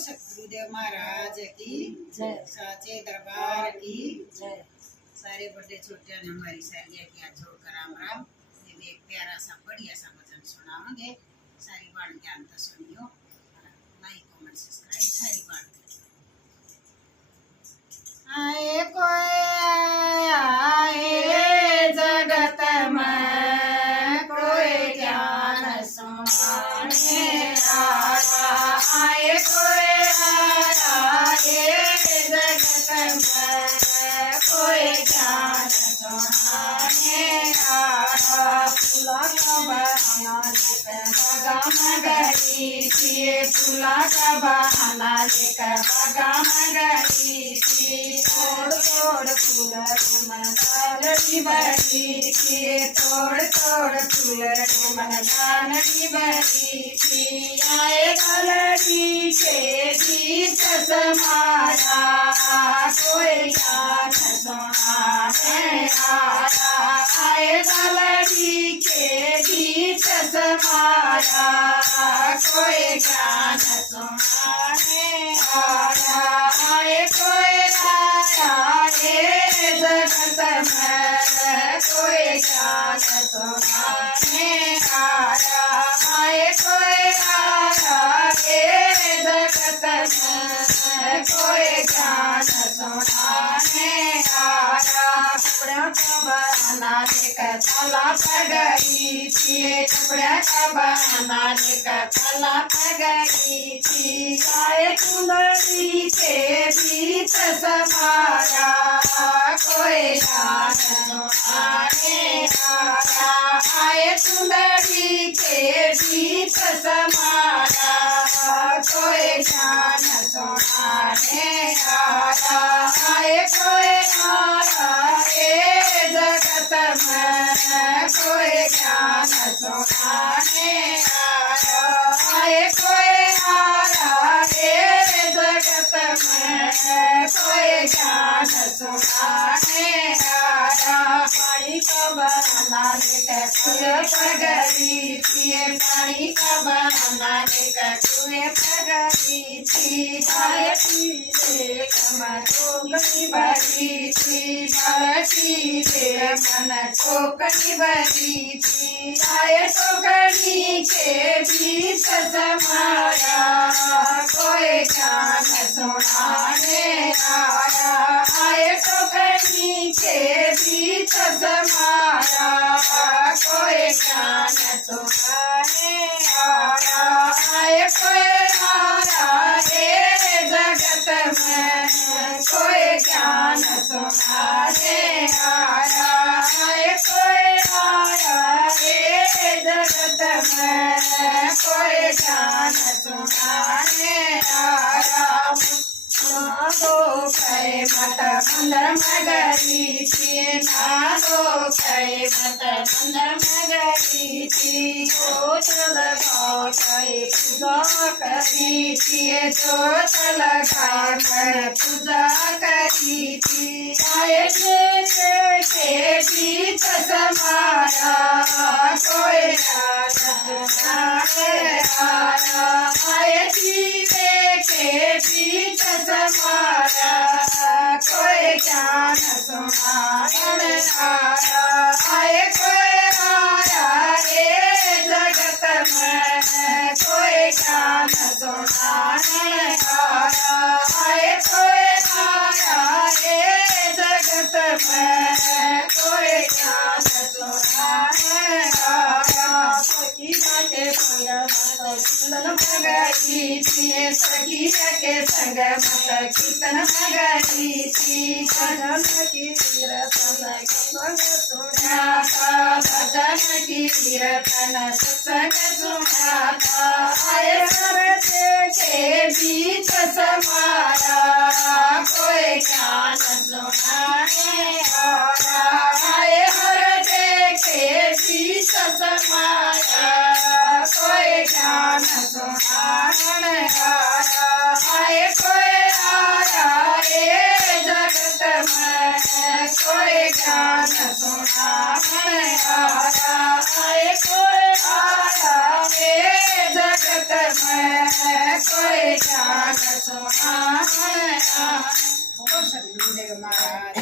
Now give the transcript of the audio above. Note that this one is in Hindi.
सतगुरुदेव महाराज की जय। साचे दरबार की जय। सारे बड़े छोटे ने हमारी सारिया की हाथ जोड़कर राम राम। ये भी एक प्यारा सा बढ़िया सा भजन सुनाओगे। सारी बात ध्यान से सुनियो। लाइक कमेंट सब्सक्राइब सारी बात आए कोई आए जगत में कोई ज्ञान सुनाने आया। आए कोई आए जगत में कोई ज्ञान सुनाने आया। फूला का बहाना लेकर बगाम गई थी। फूला का बहाना लेकर बगाम गई थी। तोड़ तोड़ फूल मन गानड़ी बनी थी। तोड़ तोड़ फूल मन गानड़ी बनी थी। आए गलड़ी के बीच समाया कोई ज्ञान सुनाने आया। आए गलड़ी के बीच समाया कोई ज्ञान सुनाने आया। आए कोई जगत में कोई ज्ञान सुनाने आया। आए कोई जगत में कोई ज्ञान सुनाने आया। कपड़ा का बहाना लेकर ताला पर गई थी। कपड़ा का बहाना लेकर ताला पर गई थी। आए चुनरी के बीच समाया कोई ज्ञान सुनाने आया। आए चुनरी के बीच समाया कोई ज्ञान सुनाने आया। आए कोई जगत में कोई ज्ञान सुनाने आया। आए कोई जगत में कोई ज्ञान सुनाने आया। पानी का बहाना लेकर कुएं पर गई थी। पानी का बहाना लेकर कुएं पर गई थी। बाल्टी से मन टोकरी भरी थी। बाल्टी से मन टोकरी भरी थी। आए टोकरी के बीच समाया कोई ज्ञान सुनाने आया। आए टोकरी के बीच समाया कोई ज्ञान सुनाने आया। आए कोई जगत में कोई ज्ञान सुनाने आया। आए कोई जगत में कोई ज्ञान सुनाने आया। नागो कै मत मंदिर में गई थी। नागो कै मत मंदिर में गई थी। जोत लगा कै पूजा करी थी। जोत लगा कर पूजा करी थी। आए के बीच समाया कोई ज्ञान सुनाने आया। आए जीवे के बीच समाया कोई ज्ञान सुनाने आया। आए कोई जगत में कोई ज्ञान सुनाने आया। आए कोई जगत में कोई ज्ञान सुनाने आया। सखिया के संग मत कीर्तन गई थी। सखिया के संग मत कीर्तन गई थी। भजन कीर्तन संग सुना था। भजन कीर्तन सत्संग सुना था। आए सरदे के बीच समाया कोई ज्ञान सुनाने आया। आए हृदय के बीच समाया कोई ज्ञान सुनाने आया। आए कोई जगत में कोई ज्ञान सुनाने आया। आए कोई जगत में कोई પાઠ સોહામણા બોલ સદગુરુદેવ મહારાજ